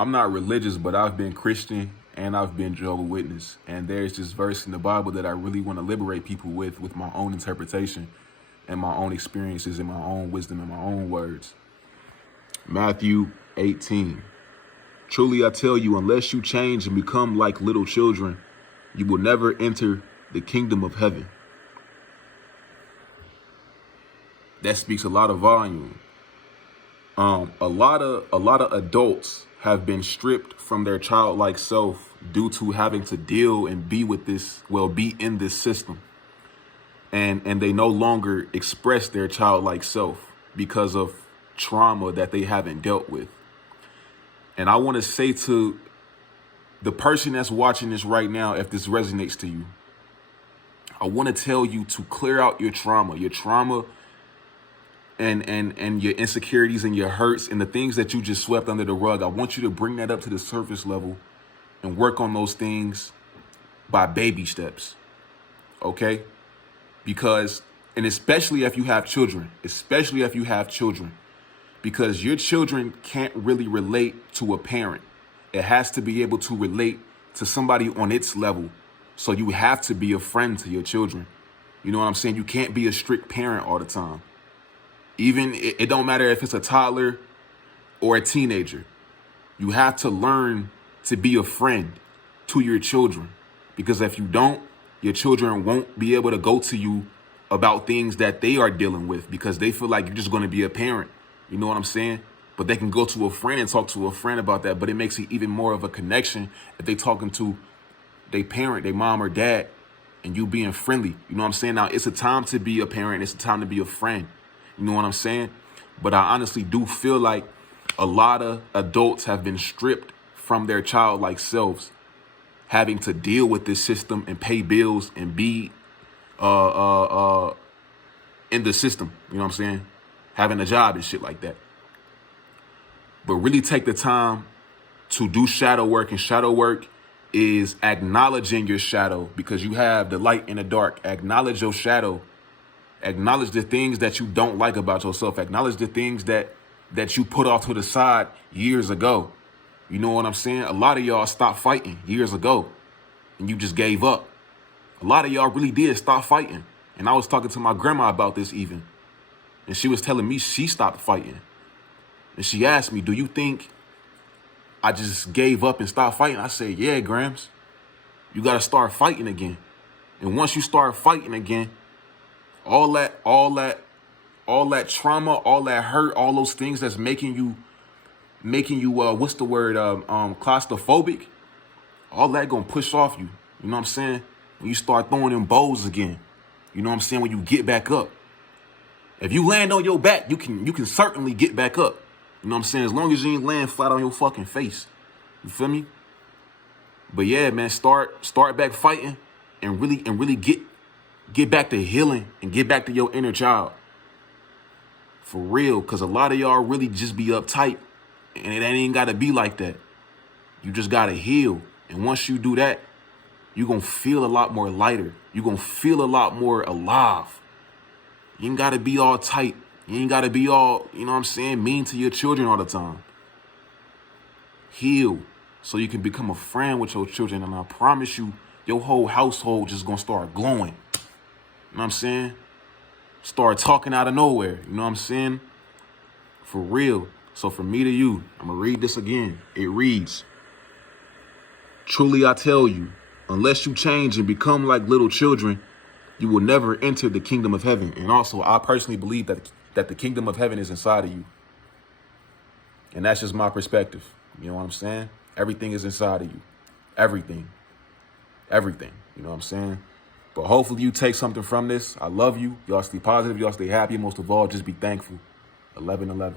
I'm not religious, but I've been Christian and I've been Jehovah's Witness. And there's this verse in the Bible that I really want to liberate people with my own interpretation and my own experiences and my own wisdom and my own words. Matthew 18. Truly I tell you, unless you change and become like little children, you will never enter the kingdom of heaven. That speaks a lot of volume. A lot of adults have been stripped from their childlike self due to having to deal and be in this system. And they no longer express their childlike self because of trauma that they haven't dealt with. And I want to say to the person that's watching this right now, if this resonates to you, I want to tell you to clear out your trauma and your insecurities and your hurts and the things that you just swept under the rug. I want you to bring that up to the surface level and work on those things by baby steps. Okay? Because, and especially if you have children, because your children can't really relate to a parent. It has to be able to relate to somebody on its level. So you have to be a friend to your children. You know what I'm saying? You can't be a strict parent all the time. Even it don't matter if it's a toddler or a teenager. You have to learn to be a friend to your children, because if you don't, your children won't be able to go to you about things that they are dealing with because they feel like you're just going to be a parent. You know what I'm saying? But they can go to a friend and talk to a friend about that. But it makes it even more of a connection if they talking to their parent, their mom or dad, and you being friendly. You know what I'm saying? Now, it's a time to be a parent. It's a time to be a friend. You know what I'm saying? But I honestly do feel like a lot of adults have been stripped from their childlike selves, having to deal with this system and pay bills and be in the system. You know what I'm saying? Having a job and shit like that. But really take the time to do shadow work. And shadow work is acknowledging your shadow, because you have the light and the dark. Acknowledge your shadow. Acknowledge the things that you don't like about yourself. Acknowledge the things that you put off to the side years ago. You know what I'm saying? A lot of y'all stopped fighting years ago and you just gave up. A lot of y'all really did stop fighting. And I was talking to my grandma about this even. And she was telling me she stopped fighting. And she asked me, do you think I just gave up and stopped fighting? I said, yeah, Grams, you got to start fighting again. And once you start fighting again, all that trauma, all that hurt, all those things that's making you what's the word, claustrophobic, all that gonna push off you. You know what I'm saying? When you start throwing them bows again, you know what I'm saying? When you get back up, if you land on your back, you can certainly get back up. You know what I'm saying? As long as you ain't land flat on your fucking face. You feel me? But yeah, man, start back fighting and really get back to healing and get back to your inner child. For real, because a lot of y'all really just be uptight, and it ain't got to be like that. You just got to heal. And once you do that, you're going to feel a lot more lighter. You're going to feel a lot more alive. You ain't got to be all tight. You ain't got to be all, you know what I'm saying, mean to your children all the time. Heal so you can become a friend with your children. And I promise you, your whole household just going to start glowing. You know what I'm saying? Start talking out of nowhere. You know what I'm saying? For real. So from me to you, I'm going to read this again. It reads, truly I tell you, unless you change and become like little children, you will never enter the kingdom of heaven. And also, I personally believe that the kingdom of heaven is inside of you. And that's just my perspective. You know what I'm saying? Everything is inside of you. Everything. Everything. You know what I'm saying? But hopefully you take something from this. I love you. Y'all stay positive. Y'all stay happy. Most of all, just be thankful. 11-11.